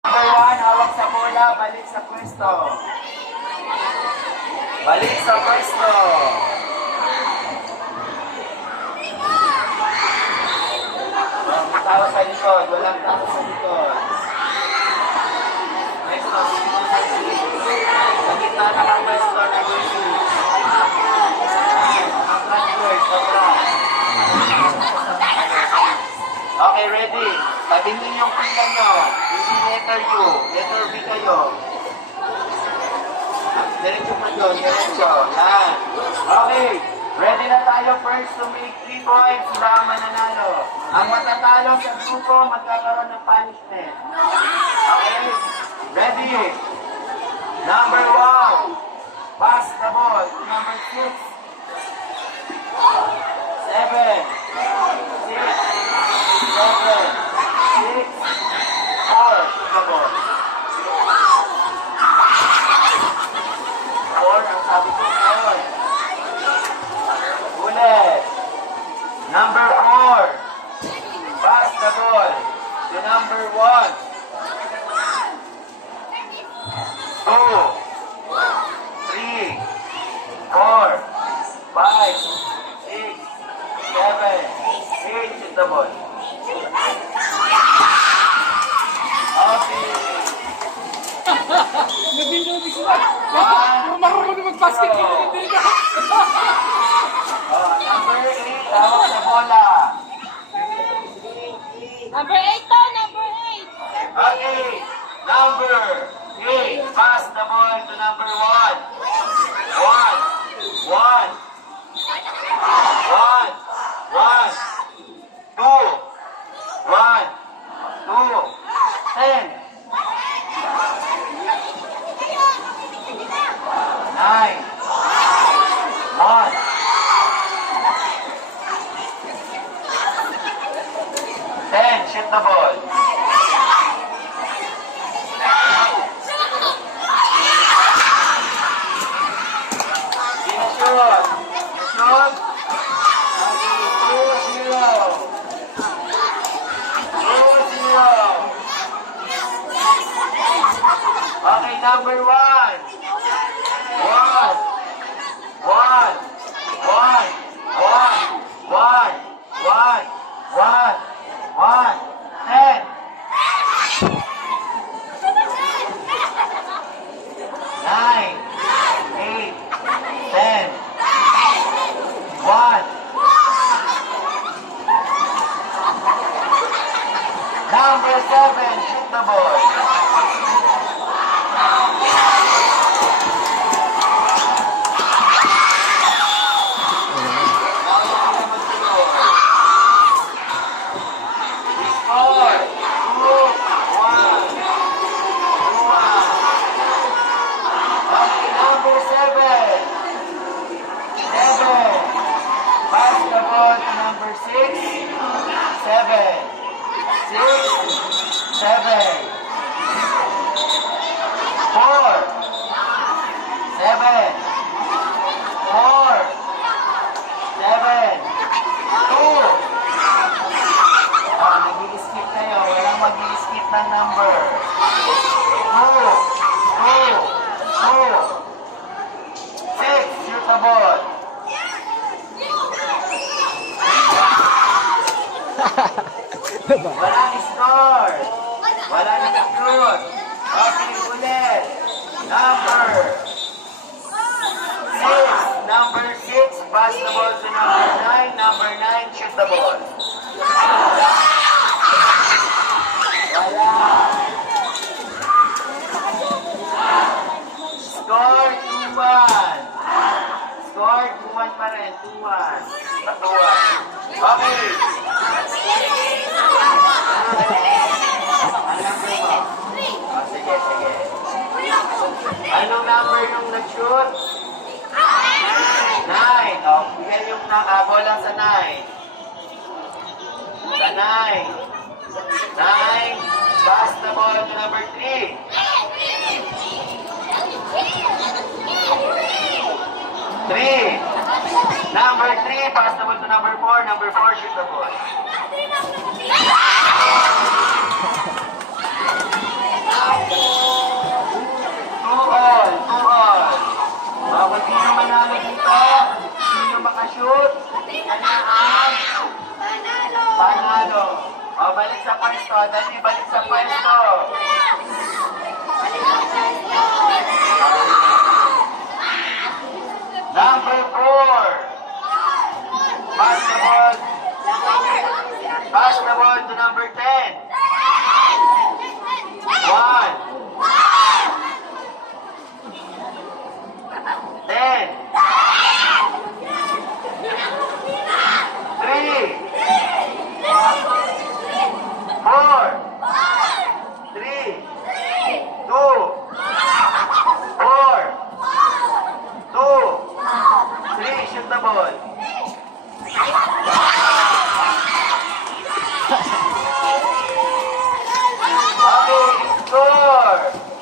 Number 1, hawak sa bola, balik sa pwesto. Balik sa pwesto. Walang tao sa likod, walang tao sa likod. Pwesto, sa gitna na ang pwesto na gusto. Okay, ready? Tabingin yung pila nyo. Hindi letter U. Letter B kayo. Diretso pa doon. Diretso. Yan. Okay. Ready na tayo first to make 3 points para mananalo. Ang matatalo sa grupo, magkakaroon ng punishment. Okay? Ready? Number 1. Pass the ball. Number 6. 7. 6. 7, 6, 4, come on. 4, ang sabi ko 4. Ulit. Number 4. Pass the ball to number 1. 2, 3, 4, 5, 6, 7, 8, shoot the ball. Nabing sila. Marunong na mag-basket. Number 8, hawak sa bola. Number 8 to, number 8. Okay, number 8, pass the ball to number 1. 1, 1, 2, 10. 9, 1. 10, shoot the ball. Shoot. Shoot. 2-0. 2-0. Okay, number 1. 1, 1, 1, 10. 9, 8, 10. 1. Number 7, shoot the ball. Mag-i-skip ng number. 6, shoot the ball. Walang score. Walang shoot. Okay, ulit. Number 6. Number 6, pass the ball to number 9. Number 9, shoot the ball. Score 2-1. Score 2-1 pa rin. 2-1. Patuwa. Okay. Ano number mo? Oh, sige, sige. Anong number yung nag-shoot? 9. Oh, bigyan yung bola sa 9. Sa 9. 9. Pass the ball to number 3. 3. Number 3, pass the ball to number 4. Number 4, shoot the ball. 4.